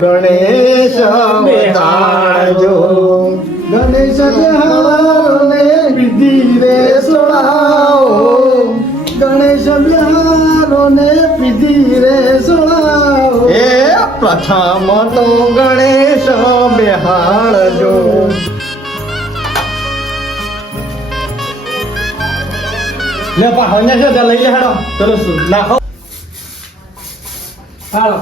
ગણેશ બેહાડજો ગણેશ બિહારને વિધિ રે સોળાવો. ગણેશ બિહારને વિધિ રે સોળાવો. એ પ્રથમ તો ગણેશ બેહાડજો લે પા હને છે લઈ લે હેડો. ચલો નાખો હાલો.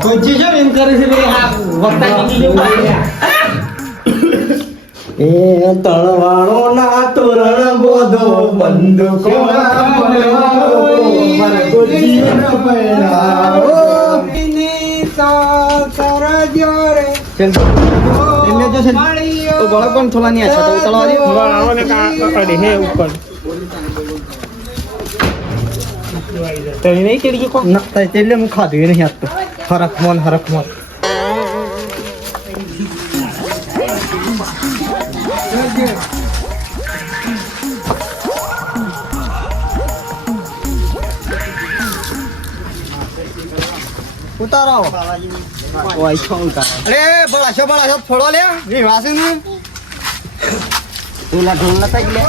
કોઈ ચીજો એમ કરે છે કીધી એ તળવાળો ના તોરણ બોધો બંધ ના બનાવો, મારે ગોજી ન પહેરાવો. એમને જો છે તો બળક પણ થોડા નહીં અચ્છા તો તળવા દે. આવો ને કા પકડે હે ઉપર. તરી નહીં કેડી કો ના તો એટલે હું ખાધું નહીં આપતો હરખ મોન હરખ મોન ઉતારો. ઓય છો ઉતારો. અરે બળાશો બળાશો ફોડો લે. રી વાસે ને ઓલા ઢોલ નતા લે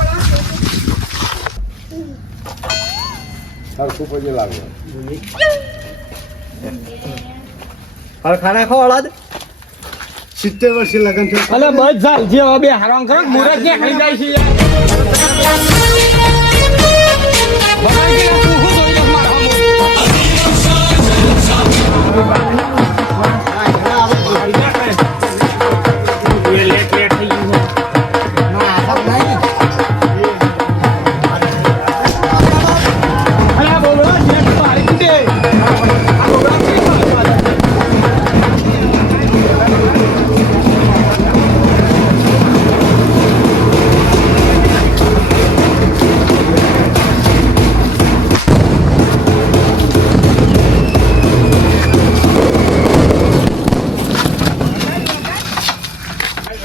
ખાના ખવાડા દે સિત્તેર વર્ષે લગન છે. અલે બસ જે હવે બે હારામ કરો, મુરત ને ખાઈ જાય છે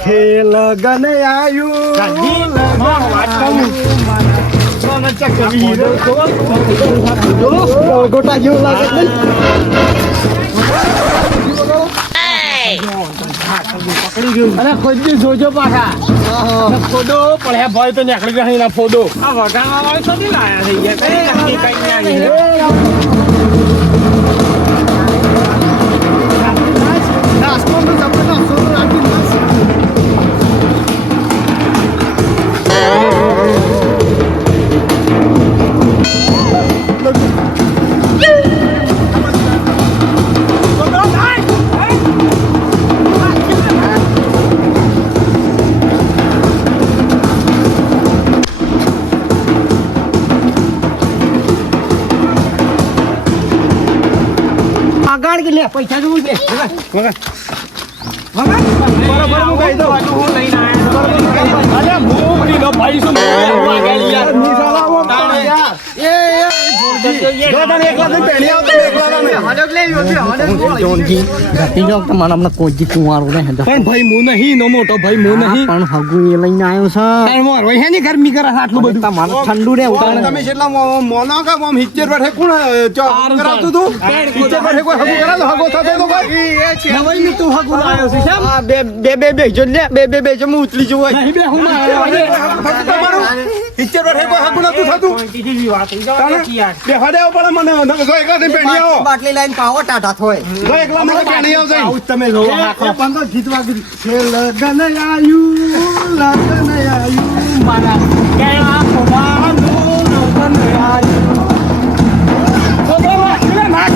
હે લગન આવ્યું ગોટા જેવું લાગે છે? અરે કોઈ દી જોજો પાછા. ફોડો પણ હે ભાઈ તો નીકળી ગયા ફોડો આ વગાડવા વાળી તો લાયા થઈ ગયા કઈ કઈ પૈસા જોવું છે? બરોબર હું કહી દઉં. હું લઈને આવ્યો અરે હું લીધો ભાઈ યાર. એ, એ, જો તને એકલા થી પહેરી આવો તો એકલા તમે. પણ ભાઈ હું નહીં નો મોટો ભાઈ હું નહીં. પણ હગુ એ લઈને આવ્યો છે. મોર ગરમી કરે આટલું બધું. તમારે ઠંડુ રે તમે મોના કા હિચ્ચર બેઠે કોણ અ, ચો- સારું, કરાવતું તું? હિચ્ચર બેઠે કોઈ હગું કરાવતું? હગો થતો તો કોઈ? નવાઈ ની તું હગું લાવ્યો છે કેમ? બે બે બે બે જો લે બે બે બે જો હું ઉતરી જવું હોય નહીં બે હું તમારું? હિચ્ચર બેઠે કોઈ હગું નતું થતું? બે હડે પડે મને તમે જો એકલા આવો બાટલી લઈને પાવો ટાટા થોય. એકલા મને પહેરી આવજો આવું તમે લો બંધો ગીત. છે લગન આયુ લગન આયુ મારા કેળા લોગન આયુ. ના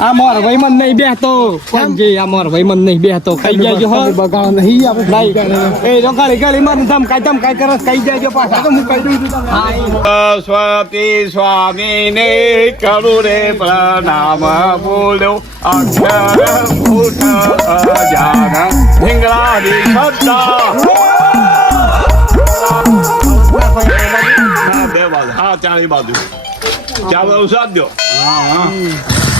આ મોર ભાઈ મન નહીં બેહતો. કોણ જે આ મોર ભાઈ મન નહીં બેહતો. કઈ જાજો હો. બગાડ નહીં. આપણે એ તો ગાડી ગાડી મને ધમ કાઈ તમ કાઈ કરસ કઈ જાજો પાછા. તો હું કહી દઉં છું સ્વાતિ સ્વામી સ્વામીને કરું રે પ્રણામ બોલ્યો અક્ષર ભૂષ અજાન હા, બે બાજુ. હા ચાલી બાજુ. ચાલો સાધ્યો હા માતાજી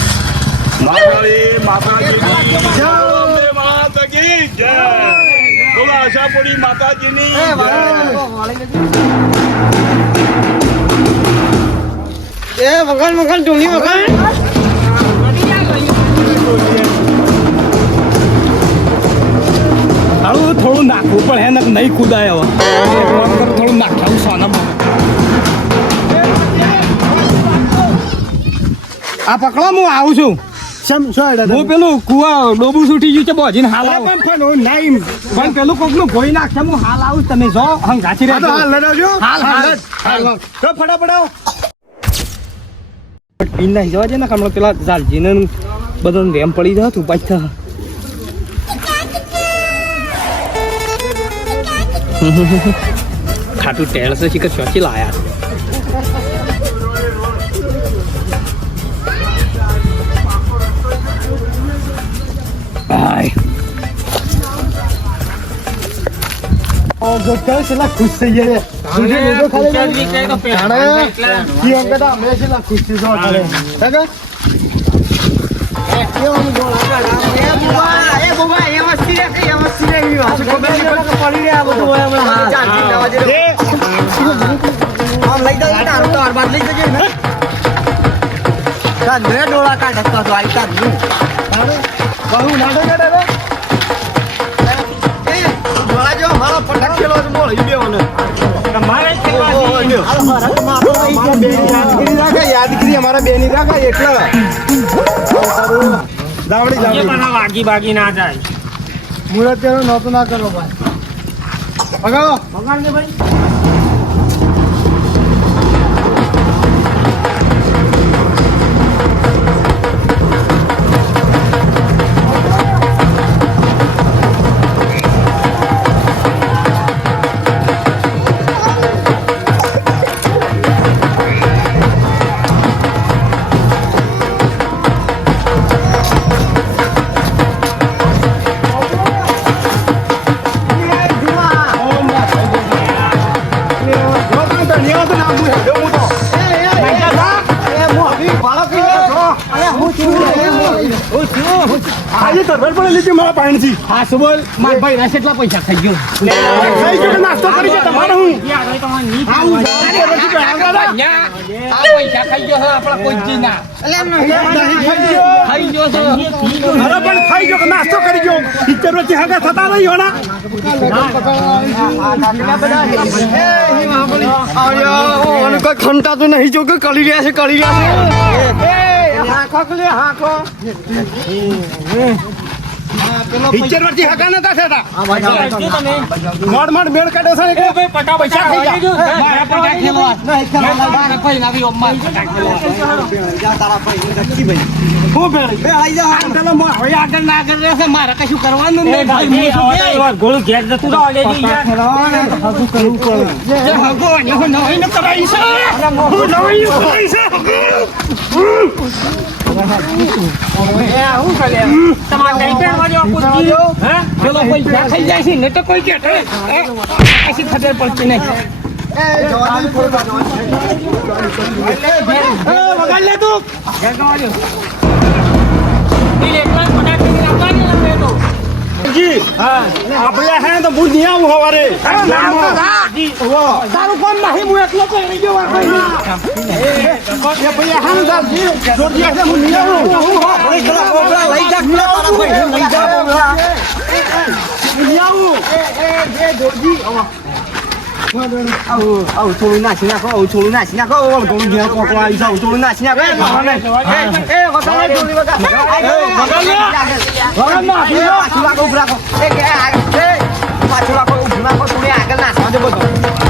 આશાપુરી માતાજીની એ વગર ઢોલી વગર હારું થોડું નાખવું પણ હે નહીં કુદાય હવે થોડું નાખ્યા સોનામાં આ પકડો, હું આવું છું. સમ સોય હું પેલું કુવા ડોબું છૂટી ગયું છે બોજીને હાલ આવું. પણ નાઈમ. પણ પેલું કોકનું ભોય નાખશે હું હાલ આવું તમે જો હંગ ઘાસી આ હાલ લડાવજો હાલ, હાલ. હાલ તો ફટાફટ આવો. પીન નાખી જવા છે ને હમણાં પેલા ઝાલજીને બધું વેમ પડી જતું પાછા. ખાટું ટેળ છે શીખર ચોચી લાયા. જો કે? છેલ્લા ખુશ થઈ ગયા સુજે જોજો ખાલી ઈ અંકે અમે છેલ્લા ખુશ થઈ જવા ખાલે કાકા ડોળા કાઢનું નાટક મારો પટક ખેલો છે મોળ ઈ બેવાનો યાદગીરી અમારા બેની રાખે એટલે દાવડી દાવડી. વાગી બાગી ના જાય. મુરત તેનો નહોતો ના કરો ભાઈ. ભગાવો. ભગાડ ભાઈ. આજે લીધી મારા પાણીથી હા શું બોલ ભાઈ ના કેટલા પૈસા થઈ ગયો ખાઈ ગયો નાસ્તો કરી છે તમારે હું પૈસા ખાઈ ગયો આપણા કોઈ જી ના ખાઈ ગયો અરે પણ ખાઈ ગયો નાસ્તો કરી ગયો પિક્ચર વચ્ચે હગા થતા નહીં હોના કોઈ ખંતા તો નહીં જો કે કરી રહ્યા છે કળી રહ્યા છે હાંખો લે હાંખો પિક્ચર પરથી હકા નતા થતા. મોડ મોડ બેડ કાઢ્યો છે ભાઈ પટા પૈસા ખાઈ ગયો. મારા પૈસા ખેલવા મારા ભાઈ ના બી ઓમ્મા પૈસા હું ભેળી આ પેલો મો- હવે આગળ ના આગળ રહેશે મારે કશું કરવાનું નહીં. ભાઈ હું? ગોળ ઘેર જતું રહો લેજી યાર. જે હગો ને હું નવાઈ ન કરાવી છે. હું નવાઈ કરાઈ છે પૂછજી હે. તો નહીં આવું હવારે. તારું કોણ નહીં હું એકલો કરી ગયો એ ભાઈ હા ને દાદી જોડી છે હું નહીં આવું લઈ જા તારા ભાઈ. લઈ જા નહીં આવું. આવું થોડું નાખી નાખો આવું થોડું નાખી. નાખો ઓળ થોડું ઘેર કોકવા આવી જાવ થોડું નાખી નાખો. એ એ વગાડ વગાડ. નાખી પાછું રાખો. ઉભું રાખો એ કે આગળ એ પાછું રાખો ઉભું રાખો થોડી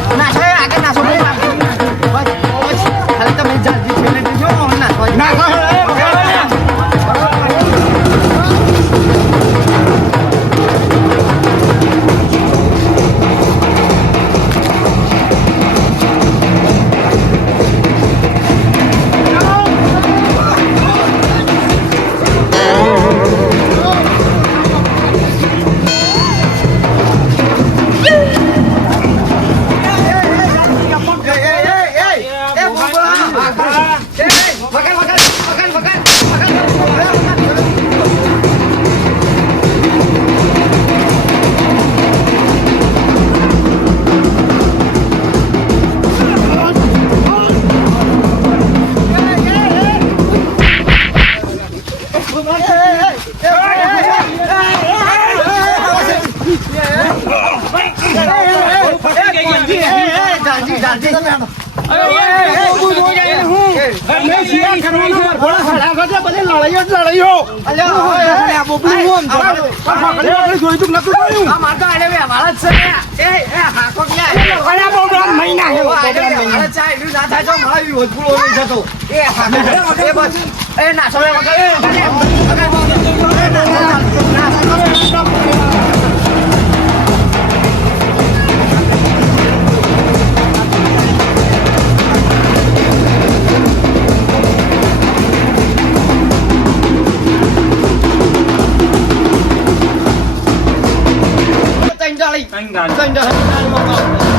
જ લડાઈઓ અલ્યા, આ બોબડું હું આમ તો. ફાકડી વાકડી જોઈ તું નતું જોયું આ માર તો આને જ છે. એ, એ, હાકો ક્યાં? અરે બોબડા મહિના હે ઓ, આને બે વાળા છે. એનું ના થાય તો મારો ઈ હોજપુરો નહીં જતો. એ, હાકો. એ બસ. વગર. જાળી. કઈ ગાડી ત્રણ જાળી મોકલો.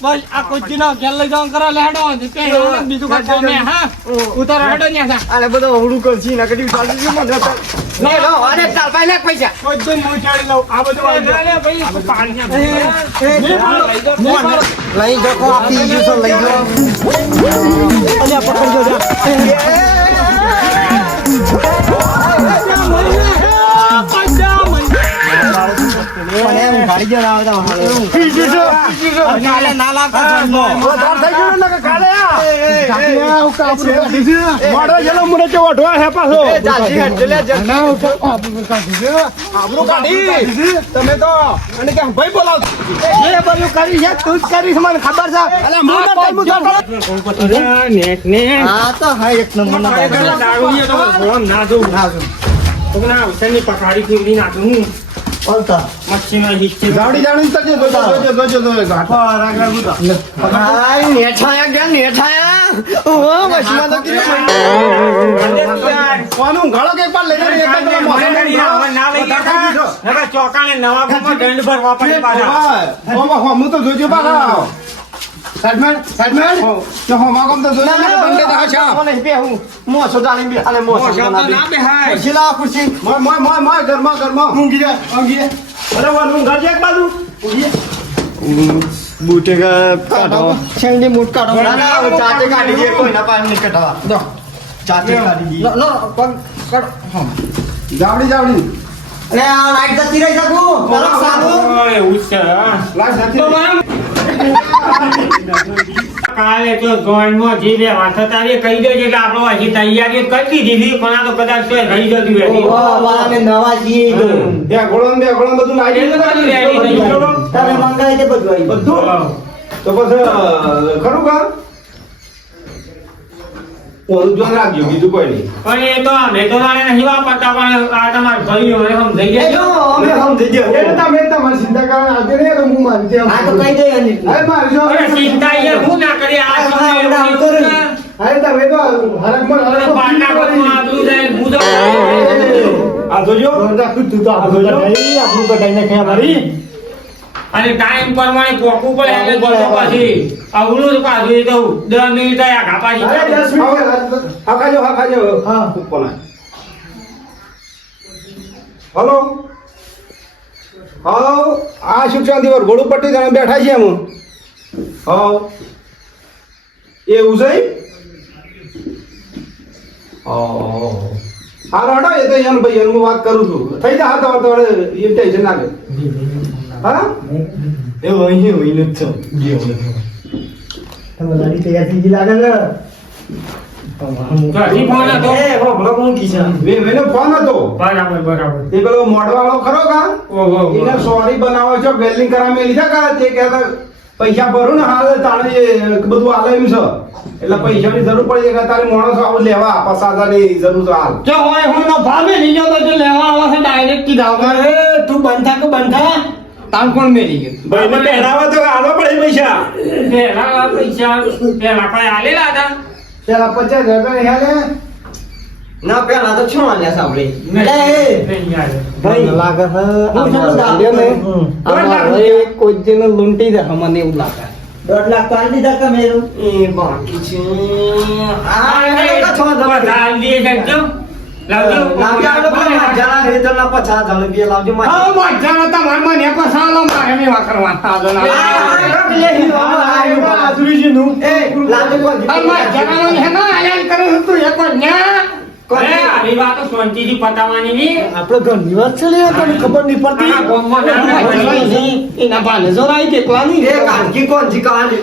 બસ આ કુચીનો ઘેર લઈ જવાનું કરો લેડો બીજું કામ હે હા? ઉતારો હેડો ન્યા સા અરે બધો અવળું કરશી ને કદી મને લે લો ચાલ ભાઈ લે પૈસા. બધું હું ચાલી લઉં. આ બધું અરે ભાઈ પાણી આપે. લઈ જકો આપી ગયું તો લઈ ગયો અલ્યા પકડજો જા મને એમ ગાડી જો આવતા વાળો કાલે ના લાગતા જન્મો વધાર થઈ ગયું ને કાલે આ. જેલો હે પાછો. એ જન કાઢી. તમે તો અને કે ભાઈ બોલાવ. એ બધું કરી છે તું જ કરીશ મને ખબર છે. અલે હું ના ટાઈમ ઉતાર નેટ નેટ. હા તો હા એક નંબર ના દારૂ ના. તો ફેરવી નાખું હું. બોલતા મચ્છીનો હિસ્સે. જાવડી જાવડી તો જોજો જોજો જોજો જોજો ઘાટ. હાય નેઠાયા ગયા નેઠાયા ઓ મશીમાં તો કીધું કોનું ગાળો કે પાર લઈ જાય એક ના ગયું. ચોકાને નવા ગામમાં દંડ ભરવા પડે પાછા. ઓમાં હોમું તો જોજો પાછા. સાઈડમેન, સાઈડમેન. જો હોમા કોમ તો જોજો મને બંડે દેખા હાચા. મને બે હું મોસો જાણી બે અને મોસો ના બે ખુરશી લાવો ખુરશી મોય, મોય, મોય, મોય, ઘરમાં, ઘરમાં. હું ગીરે હું ગીરે અરે વાહ, હું ઘર એક બાજુ. બૂટે કાઢો શેંડી મૂટ કાઢો ના ના હવે કાઢી દે કોઈ ના પાડ નહીં દો ચાતે કાઢી દે લો પગ હમ જાવડી, જાવડી. અરે આ લાઈટ જતી રહી શકું સારું ઓય, એવું છે, હા. લાશ નથી. તો બરાબર. કાલે તો જોઈનમાં જે બે વાત હતા કહી દેજે કે આપણો હજી તૈયારી કરી દીધી પણ આ તો કદાચ તો રહી જતી હતી વાળાને નવા જીએ તો. બે ગોળમ બે ગોળમ બધું થઈ ગયું. તમે મંગાવી દે બધું બધું? તો પછી ખરું કામ ઓલું જોન રાખજો બીજું કોઈ નહીં. પણ એ તો અમે તો તારે નહીં વાપરતા પણ આ તમારા ભાઈઓ સમજાઈ એ જો ગયા અમે સમજી ગયા. એટલે તમે તમારી ચિંતા કરો આજે નહીં તો હું મારી જેમ. આ તો કઈ દે અને અરે મારી જો. અરે ચિંતા એ હું ના કરી? આ હા, ના. અરે તમે તો હરક અરે હરક પાટા પર આટલું જાય હું તો આ જોજો. આ જોજો. અને ટાઈમ પ્રમાણે પોકવું પડે એટલે બોલો પછી અવળું પાછું એ દસ મિનિટ આ ઘાપા અરે દસ મિનિટ હા હા હા. કોના હલો? હા આ શિક્ષણ દિવસ ઘોડું પટ્ટી તમે બેઠા છીએ એમ હા એવું છે હા રડો એ તો એમ ભાઈ એનું હું વાત કરું છું. થઈ જા હા તમારે એ ટેન્શન ના લે. હા? એવું અહીં હોય ને તો તમે લાડી તૈયાર થઈ ગઈ લાગે ને હજી ફોન હતો? એ હો ભલો કોણ કીધા વે વેનો ફોન હતો? બરાબર બરાબર. એ પેલો મોડવાળો ખરો કા? ઓહો એને સોરી બનાવો છો વેલ્ડિંગ કરાવી લીધા કા? તે કહેતા પૈસા ભરું ને હાલ તારે બધું હાલે એમ છે. એટલે પૈસાની જરૂર પડી જાય કે તારે માણસો આવું લેવા પસાદાની જરૂર છે હાલ. જો હોય હું નો ભાવે જો લેવા આવે છે ડાયરેક્ટ કીધા એ તું બંધા કે બંધા? તાન કોણ મેલી ગયું? પહેરાવા તો આલો પડે પૈસા. પહેરાવા પૈસા. પહેલા આપણે આલેલા હતા. પહેલા પચાસ હજાર હેલે. ના લાગે લૂંટી જાય મને એવું લાગે. દોઢ લાખ તો આલી આ છ દવા આપડે ઘરની વાત છે ને તમને ખબર નહીં પડતી? એના ભાને જો આવી કેટલા ની કોણ જીકાવાની